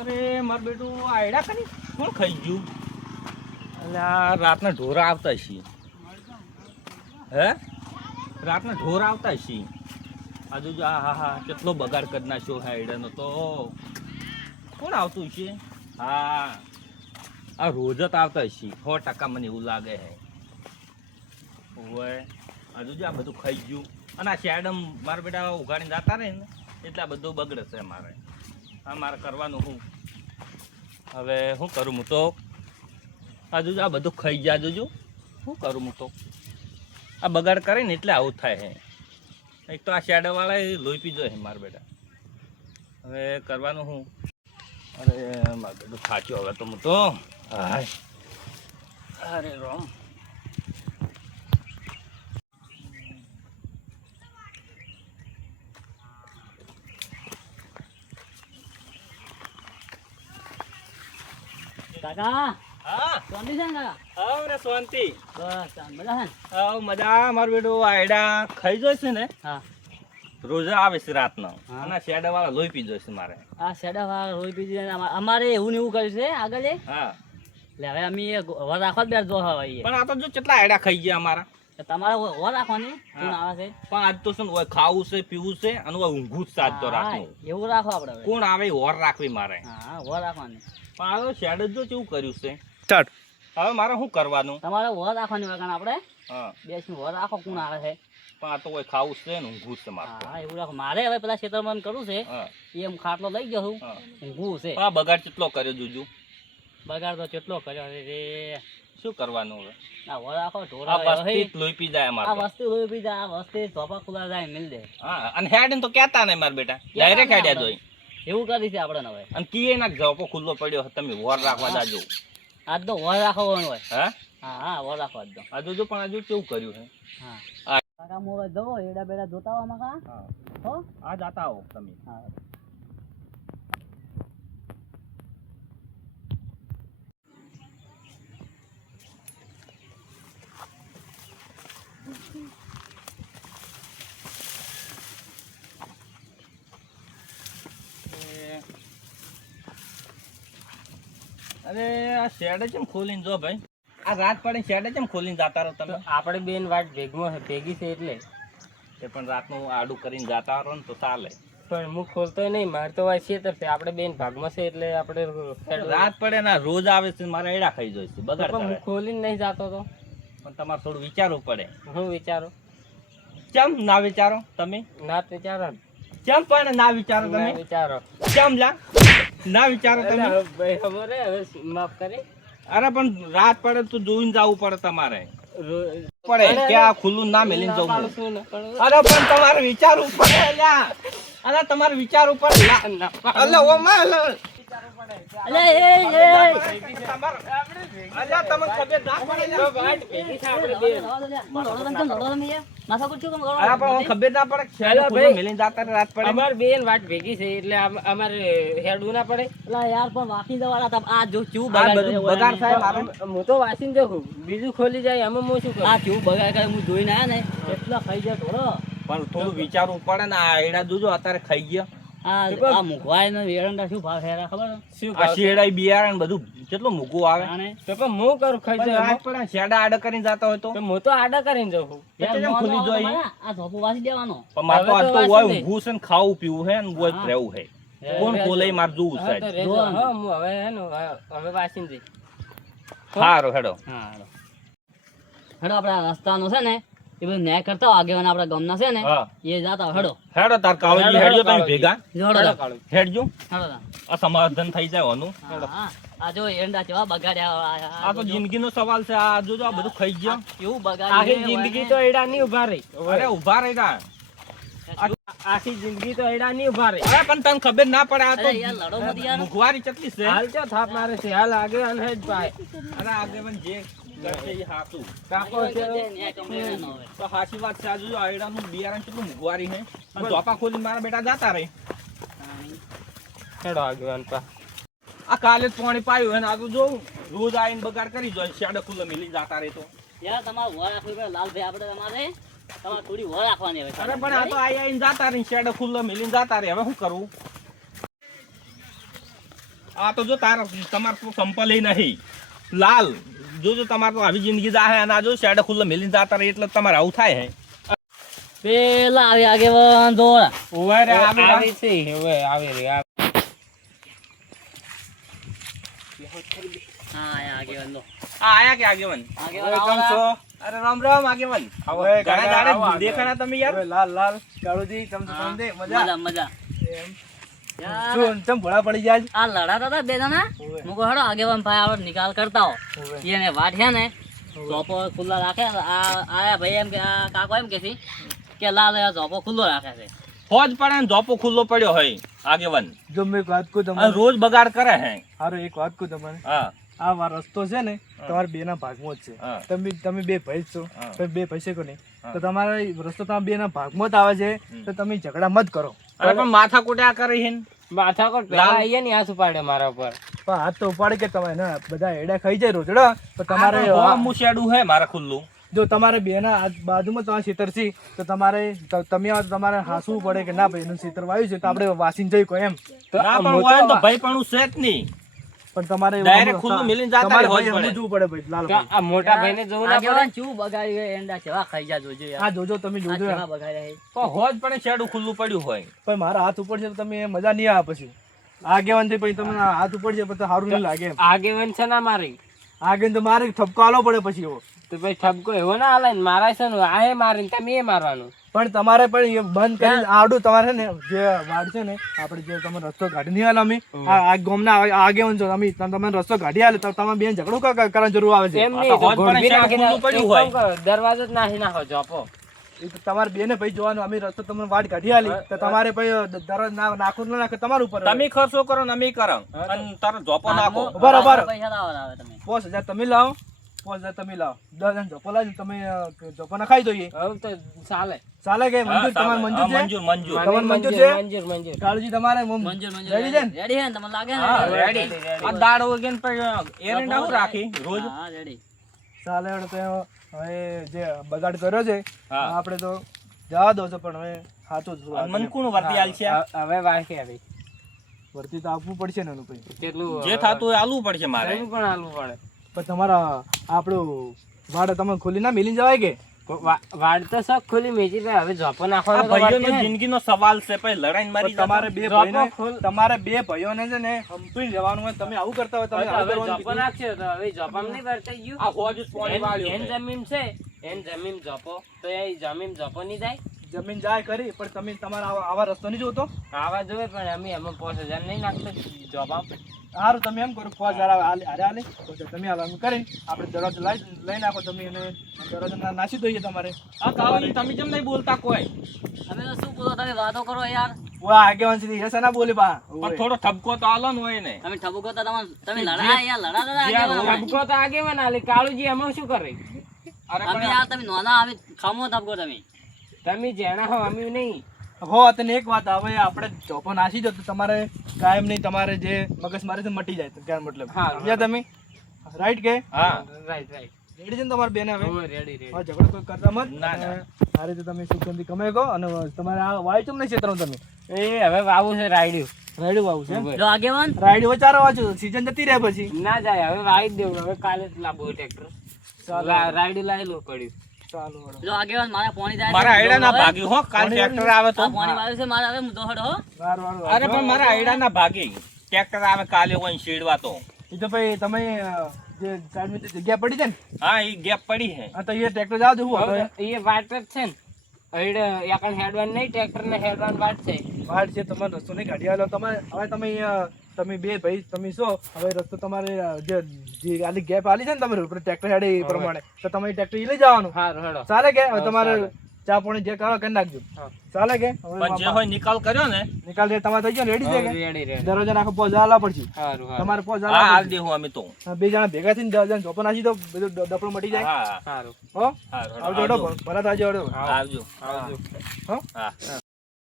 અરે, મારું બેટું, આયડા કરી કોણ ખાઈ ગયું? એટલે રાતના ઢોરા આવતા છીએ હે? રાતના ઢોર આવતા છીએ આજુ જો આ હા હા, કેટલો બગાડ કરી નાખ્યો હાયડાનો તો. કોણ આવતું છે હા. આ રોજ જ આવતા છીએ સો ટકા મને એવું લાગે હે. ઓય હજુ જો આ બધું ખાઈ ગયું. અને આ શેડમ મારા બેટા ઉઘાડીને જતા રહે ને, એટલે આ બધું બગડે છે મારે. આ મારે કરવાનું હું. હવે શું કરું હું તો આ જોજો, આ બધું ખાઈ જાય જોજો. શું કરું હું તો આ બગાડ કરે ને એટલે આવું થાય હે. એક તો આ શેડોવાળા લોહી પીધો હે મારા બેટા. હવે કરવાનું હું. અરે, મારું બેટું થાચ્યો હવે તો હું તો હાય. અરે, રામ. કાકા? હા. શાંતિ છે કાકા? શાંતિ. બસ છે મજા મારું બેટું આયડા ખાઈ જોઈશે ને? હા. રોજા આવે છે રાતનો. અને શેડાવાળા લોહી પી જોઈશે મારે. આ સેડા વાળા પીધી અમા- અમારે એવું ને એવું કર્યું છે આગળ હા. એટલે હવે અમે રાખવા જ હવે પણ આ તો જો કેટલા આયડા ખાઈ ગયા અમારા. તમારે વર વર રાખવાની? શું આવે છે? પણ આજ તો શું હોય ખાવું છે પીવું છે અને હોય ઊંઘવું જ છે તો હા, એવું રાખો આપણે કોણ આવે રાખવી મારે? હા વર રાખવાની. પણ આ શેડ જો કેવું કર્યું છે. હવે મારે શું કરવાનું? તમારે વર રાખવાની વગર આપણે હા. બેસી વર રાખો કોણ આવે છે? પણ આ તો કોઈ ખાવું છે ને છે મારે હા એવું રાખો. મારે હવે પેલા ક્ષેત્રમાં કરવું છે. હા. એમ ખાટલો લઈ ગયો છું. હા. છે. આ બગાડ કેટલો કર્યો જોજો? બગાડ તો કેટલો કર્યો. છે રે. શું કરવાનું હવે? આ વર ઢોરા આ વસ્તી લોહી પી જાય આ વસ્તી. પી જાય આ વસ્તી ધોપા ખુલા જાય મિલ દે. હા અને હેડ તો કેતા નહીં માર બેટા. ડાયરેક્ટ હેડ્યા જોઈ. એવું કરી છે આપણે હવે. અને કીએ ના જવાબો ખુલ્લો પડ્યો તમે વોર રાખવા જાજો. આજ તો વર રાખવાનું હોય હા? હા હા વર રાખવા દો આ જોજો પણ હજુ કેવું કર્યું છે. હા. આ. કાકા મોબાઈલ દો એડા બેડા જોતા હો? મકા હા. હો? આ જાતા આવો તમે. હા. અરે આ શેડ કેમ ખોલીને જો ભાઈ? આ રાત પડે શેડ કેમ ખોલીને જાતા રહો તમે? આપણે બેન વાટ ભેગમાં ભેગી છે એટલે. એ પણ રાતનું આડું કરીને જાતા રહો ને તો ચાલે. પણ હું ખોલતો નહીં મારે તો વાય છે છે આપણે બેન ભાગમાં છે એટલે આપણે રાત પડે ના રોજ આવે છે મારા એડા ખાઈ જોઈશે. બગાડ હું ખોલીને નહીં જાતો તો? પણ તમારે થોડું વિચારવું પડે. હું વિચારો? કેમ ના વિચારો તમે? ના વિચારો. કેમ પણ ના વિચારો તમે? વિચારો. કેમ લા. ના વિચારો તમે? હવે માફ કરે. અરે પણ રાત પડે તો જોઈને જવું પડે તમારે. પડે કે આ ખુલ્લું ના મેલીને જવું પડે. અરે પણ તમારે વિચારવું પડે અલ્યા અરે તમારે વિચારવું પડે લા. અલ્યા ઓમાં અલ્યા. અલે એ એ તમારે- અલ્યા તમને ખબર ના પડે લ્યા. ભેગી છે આપણે બેન. પણ ઓમ ખબર ના પડે કે અલ્યા ખુલ્લું ભાઈ. મેલીને જાતા રહે રાત પડે અમાર બેન વાટ ભેગી છે એટલે આમ- અમારે હેડવું ના પડે આ ચૂ બગાડ થાય હું જોઈને વાસીને ને એટલા ખાઈ જાય એમાં હું શું કરું પણ થોડું વિચારવું પડે ને આ એડા જોજો અત્યારે ખાઈ ગયા શું ભાવ હેરા ખબર શું ભાવ છે? બિયારણ બધું કેટલું મૂકવું આવે? તો પણ હું કરું ખાઈ પણ જાય રાત પડે ને શેરડા આડા કરીને જાતા હોય તો? તો હું તો આડા કરીને જઉં છું. એટલે કેમ ખુલ્લી જોઈ આ ધોપો વાસી દેવાનો. પણ મારે તો આજ તો તો હોય દે. છે ને ખાવું પીવું હે ને હોય હા. રહેવું કોણ બોલે માર જોવું છે હા, હવે હે ને હવે- વાસીને હેડો. હા હેડો હેડો આપણે રસ્તાનો છે ને એ બધું ન્યાય કરતા આગેવાન આપણા ગામના છે ને એ જાતા. હેડો. હેડો તાર કાવજી હેડજો તમે ભેગા. હેડો હેડો. હેડજો. હેડો આ સમાધાન થઈ જાય હા, હા. આ જો એંડા કેવા બગાડ્યા આ- તો જિંદગીનો સવાલ છે આ જો આ બધું ખાઈ ગયા. એવું બગાડ્યું આખી જિંદગી તો એડા નહીં ઊભા રહી. અરે ઊભા રહી જા. આખી જિંદગી તો એડા નહીં ઊભા રહી. અરે પણ તને ખબર ના પડે આ તો અરે યાર લડો મત યાર. મુખવારી ચટલી છે. હાલ ચો થાપ મારે છે હાલ આગે અને જ ભાઈ. અરે આગેવાન જે કાલે પાણી પાયું અને રોજ આવીને બગાડ કરી જાય શેડ ખુલ્લો મિલી જાતા રહે તો તમારે વર પડે લાલભાઈ આપણે તમારે તમારે થોડી વર હવે અરે પણ આ તો આઈ આવીને જાતા રહી શેડ ખુલ્લો મિલીને જાતા રહે હવે શું કરવું આ તો જો તારા તમારે સંપલ નહીં. લાલ. જો જો તમારે તો આવી જિંદગી જાહે અને આ જો શેડ ખુલ્લો મેલીને જાતા રહે એટલે તમારે આવું થાય હે. પેલા આવી આગેવાન દોડા ઓવે રે આવી આવી છે હવે આવી રે આ- હા આગેવાન દો આ આયા કે આગેવન? આગેવાન કેમ છો? અરે રામ રામ આગેવન. આવો, દાડે આવો, આગેવાન. દેખાણા તમે યાર. લાલ લાલ. કાળુજી તમ તો હા, સમજે મજા? મજા મજા. તમ ભોળા પડી જાય આ લડાતા હતા બે જણા. ઓવે. મુકો હડો આગેવાન ભાઈ આવડે નિકાલ કરતા હો એને વાઢ્યા ને ઝોપો ખુલ્લા રાખે. આ આયા ભાઈ એમ કે આ કાકો એમ કે છે કે લાલ આ ઝોપો ખુલ્લો રાખે છે. ફોજ પડે ને ધોપો ખુલ્લો પડ્યો હોય આગેવન. જો મેં એક વાત કહું તમારે રોજ બગાડ કરે હે. હારો એક વાત કહું તમારે હા. આ વાર રસ્તો છે ને તમારા બે ના ભાગમાં જ છે. તમે તમે બે ભાઈ છો. તમે બે ભાઈ છે નહીં? તો તમારા રસ્તો તમારા બે ના ભાગમાં જ આવે છે. તો તમે ઝઘડા મત કરો. અરે પણ માથા કુટ્યા કરે છે ને. માથાકૂટ પેલા આઈએ ને હાથ ઉપાડે મારા ઉપર. પણ હાથ તો ઉપાડે કે તમે ના બધા એડા ખાઈ જાય રોજડા તો તમારે બહુ હે મારા ખુલ્લું. જો તમારે બે ના આ બાજુમાં તમારે ખેતર છે તો તમારે તમે આવો તો તમારે હાસવું પડે કે ના ભાઈ એનું ખેતર વાયું છે તો આપણે વાસીને જઈ કોઈ એમ ભાઈ પણ છે જ નહીં. પણ તમારે Direct ખુલ્લું મિલીને જાતા તમારે ભાઈ પડે. સમજવું પડે ભાઈ લાલ આ મોટા ભાઈને જોવું ના પડે? ચૂ બગાડી ગયો એંડા કેવા ખાઈ જા જોજો યાર. આ જોજો તમે જોજો કેવા બગાડ્યા પણ હોજ પણ શેડું ખુલ્લું પડ્યું હોય. પણ મારા હાથ ઉપર છે તો તમે મજા નહીં આવે પછી. આગેવાનથી પછી તમને હાથ ઉપર છે પછી સારું નહીં લાગે આગેવાન છે ના મારી. આગળ તો મારે ઠપકો આલો પડે પછી એવો. તો ભાઈ ઠપકો એવો ના હાલે ને મારા છે ને આ એ મારીને તમે એ મારવાનું. પણ તમારે પણ એ બંધ કરી આવડું તમારે ને જે વાડ છે ને આપણે જે તમે રસ્તો કાઢી નહીં હાલ અમે આ ગોમના આગેવાન છો અમે તમે તમે રસ્તો કાઢી હાલે તો તમે બેન ઝઘડો ક- ક- કરવાની જરૂર આવે છે. એમ નહીં દરવાજો જ નાખી નાખો જોપો એ તમારે બેને ભાઈ જોવાનું અમે રસ્તો તમને વાડ કાઢી આલી તો તમારે ભાઈ દરજ ના નાખો ના નાખે તમારું ઉપર તમે ખર્ચો કરો ને અમે કરો અને તારો જોપો નાખો. બરાબર. પૈસા લાવો તમે. પાંચ હજાર તમે લાવો. પાંચ હજાર તમે લાવો. દસ હજાર જોપો તમે જોપો હવે તો ચાલે. ચાલે કે મંજૂર? તમારે મંજૂર છે? મંજૂર મંજૂર. તમને મંજૂર છે? મંજૂર મંજૂર. કાળજી તમારે મંજૂર મંજૂર રેડી છે? રેડી હે તમને લાગે ને? હા રેડી આ દાડો વગેરે પર એરંડા હું રાખી રોજ? હા રેડી ચાલે હવે તો હવે જે બગાડ કર્યો છે. આપણે તો જવા દો છો પણ હવે સાચું જ કોણ વર્તી આલ છે હવે વાંચી આવી. વર્તી તો આપવું પડશે ને એનું પછી કેટલું જે થાતું હોય આલવું પડશે મારે. પણ આલવું પડે. પણ તમારા આપણું વાડ તમે ખુલી ના મિલી જવાય કે? વાડ તો સબ ખુલી મેજી ભાઈ હવે જોપો નાખવાનો ભાઈઓનો જિંદગીનો સવાલ છે પછી લડાઈને મારી તમારે બે જોપો તમારે બે ભાઈઓને છે ને હંપી જવાનું હોય તમે આવું કરતા હોય તમે હવે જોપો. નાખશે તો હવે જોપામાં નહીં વર્તાઈ ગયું. આ હોજ પોણી વાળ્યો એન-. જમીન છે એન જમીન જોપો તો એ જમીન જોપો નહીં જાય? જમીન જાય કરી પણ તમે તમારા આવા આવા રસ્તો નહીં જોતો? આવા જોવે પણ અમે એમાં પાંચ હજાર નહીં નાખતો. જોબા સારું તમે એમ કરો હાલે હારે હાલે. તમે હાલ એમ કરીને આપણે દરવાજો લઈ લઈ નાખો તમે અને દરવાજો નાસી દઈએ તમારે. આ કાવલી તમે કેમ નહીં બોલતા કોઈ? તમે શું બોલો તમે વાતો કરો યાર. વાહ આગેવાન સીધી યસ ના બોલી બા. પણ થોડો ઠપકો તો આલો ને હોય ને. તમે ઠબકો તો તમે તમે લડા યાર લડા. તો કાળુજી એમાં શું કરે? અરે અમે યાર તમે નોના આવે ખામો ઠપકો તમે. તમે જેણા હો અમે નહીં. હો તને એક વાત હવે આપણે ચોપો નાસી જતો તમારે કાયમ નહીં તમારે જે મગજ મારે છે મટી જાય ત્યાં મતલબ? હા. તમે? રાઈટ કે? હા. રાઈટ રાઈટ રેડી છે ને તમારે બેન હવે? રેડી રેડી હા ઝઘડો કોઈ કરતા મત? ના, આ રીતે તમે સુખ શાંતિ કમાઈ ગયો અને તમારે આ વાય નહીં ક્ષેત્રમાં તમે? એ હવે વાવું છે રાયડ્યું રાયડું વાવું છે? જો આગેવાન? રાયડું વચારો વાંચો સીઝન જતી રહે પછી. ના જાય હવે વાવી દેવું હવે કાલે જ લાવવું ટ્રેક્ટર રાયડું લાવી પડ્યું. જો આગેવાન મારા પાણી જાય મારા આયડા ના ભાગી હો કાલ ટ્રેક્ટર આવે તો. આ વાળું છે મારા હવે હું દોહડ હો. વારું, વારું, અરે પણ મારા આયડા ના ભાગી. ટ્રેક્ટર આવે કાલે હોય શેડવા તો. એ તો ભાઈ તમે જે જગ્યા પડી છે ને? હા એ ગેપ પડી હે તો એ ટ્રેક્ટર જાવ હવે એ વાટ જ છે ને. હવે એકણ હેડવાન નહીં ટ્રેક્ટર ને હેડવાન વાટ છે. વાટ છે તમારે રસ્તો નહીં કાઢી આલો. તમે હવે તમે અહીંયા તમે બે ભાઈ તમે છો. હવે રસ્તો તમારે જે જે આલી ગેપ આલી છે ને તમે ટ્રેક્ટર હેડે એ પ્રમાણે તો તમે ટ્રેક્ટર લઈ જવાનું. હા ચાલે કે? હવે તમારે ચા પાણી જે કરો કરી નાખજો. ચાલે કે? જે હોય નિકાલ કર્યો ને નિકાલ જે તમારે થઈ ગયો રેડી છે કે? દરવાજા નાખો પોઝ આલા પડશે. તમારે પોઝ આલા હાલ દેવું અમે તો બે જણા ભેગા થઈને જણ ચોપન નાખી દો બધું ડપડો મટી જાય. હા સારું હો? આવજો ભલા થાજો આવજો. આવજો હો. હા.